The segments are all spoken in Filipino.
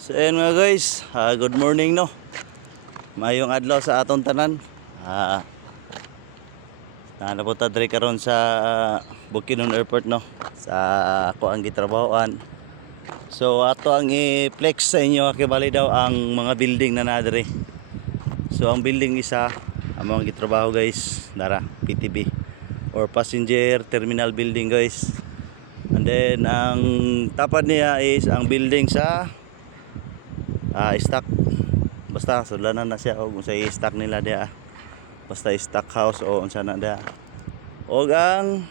So ayan mga guys, good morning no. Mayong adlaw sa atong tanan. Napunta diri karon sa Bukidnon Airport no. Sa ako ang gitrabahoan. So ato ang i-flex sa inyo kibali daw ang mga building na nadiri. So ang building isa ang mga gitrabaho guys, dara PTB or Passenger Terminal Building guys. And then ang tapad niya is ang building sa stock. Basta sulanan na siya og sa stock nila dia. Basta stock house o unsa na dia. Og ang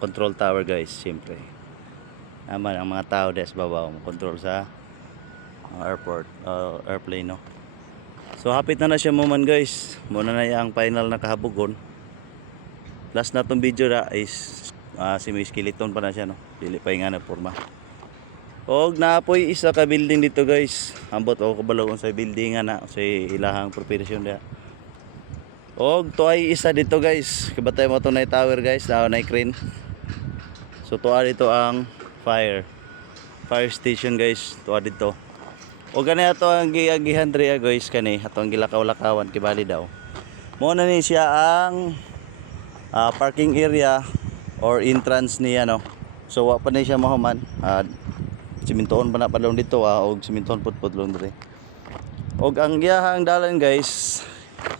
control tower guys, siyempre. Naman ang mga tao des babaw mo control sa airport, airplane no. So hapit na siya mo man guys. Muna na yang final na kahabugon. Last na tong video ra is si skeleton pa na siya no. Dili pa nga na porma. Og naapoy isa ka building dito guys. Ambot o kabalo sa building na sa ilahang preparation dia. Og to ay isa dito guys. Kibatay mo to na tower guys, na crane. So to dito ang fire station guys. To dito. Og gani ato ang giagihan diri guys kani atong gilakaw-lakawan kibali daw. Mo na ni siya ang parking area or entrance niya no. So wa pa ni siya mahuman. Simintoon pa na padlong dito og simintoon putput-long diri. Og ang giyahang dalan guys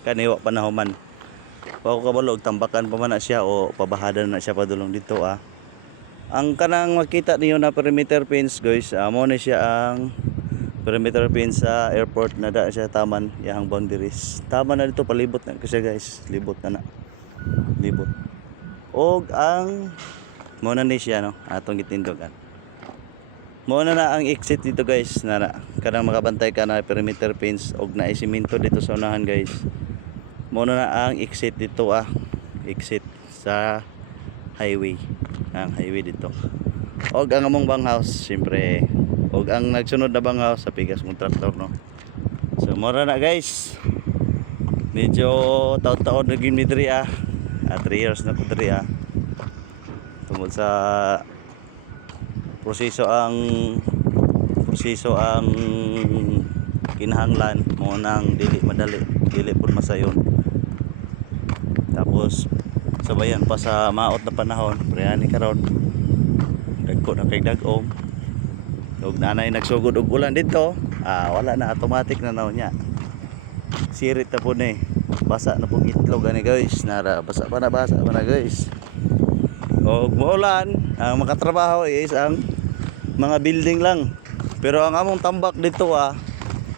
kani wa pa nahuman. Wa ko kabalo og tambakan pa man na siya o pabahada na siya padulong dito Ang kanang makita niyo na perimeter fence guys, mo na siya ang perimeter fence sa airport na da siya taman iyang boundaries. Tama na dito palibot na kasi guys, libot na. Libot. Og ang mo na ni siya no atong gitindogan. Mo na ang exit dito guys na kanang makabantay ka na perimeter fence og na isiminto dito sa unahan guys. Mo na ang exit dito exit sa highway. Ang highway dito. Og ang among banghouse siyempre. Og ang nagsunod na banghouse sa pigas mong traktor no. So mo na guys. Medyo taon-taon naging mi diri 3 years na ko diri tungod sa proseso ang kinahanglan mo nang dili madali, dili pud masayon. Tapos sabayan pa sa maot na panahon, preyani karon dagko na kay dag-om. Og nanay nagsugod og ulan dito, wala na automatic na naw niya. Sirit na po ni. Basa na pong itlog ani guys, nara basa pa na guys. Og muulan, ang makatrabaho is ang mga building lang. Pero ang among tambak dito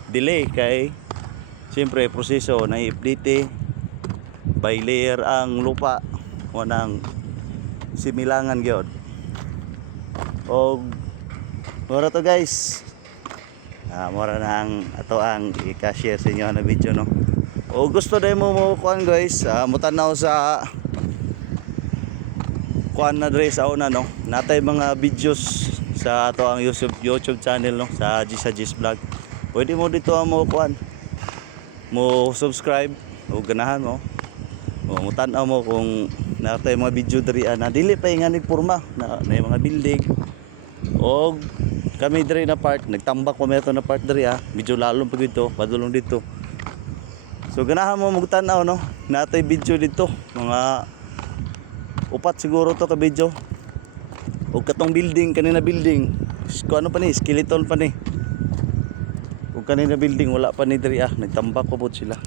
delay kay siyempre proseso na i-update by layer ang lupa o nang similangan gyud. Og mura to guys. Mura na ang ato ang i-share sa inyo na video no. O gusto dai mo kuan guys, mutanaw sa kuan na dre sa una no. Natay mga videos sa ato ang YouTube channel no, sa Gis Vlog. Pwede mo dito mo kuan. Mo subscribe o ganahan mo. O mutanaw mo kung natay mga video diri na dili pa nga nigporma na mga building. Og kami diri na part nagtambak pa meto na part diri medyo lalong pag dito, padulong dito. So ganahan mo magtanaw no. Natay video dito, mga upat siguro to ka video. Og katong building kanina building, ano pa ni skeleton pa ni. Og kanina building wala pa ni diri nagtambak pa pud sila.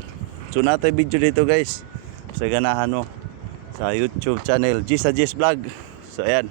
So natay video dito guys. Sa ganahan mo sa YouTube channel Gis Vlog. So ayan.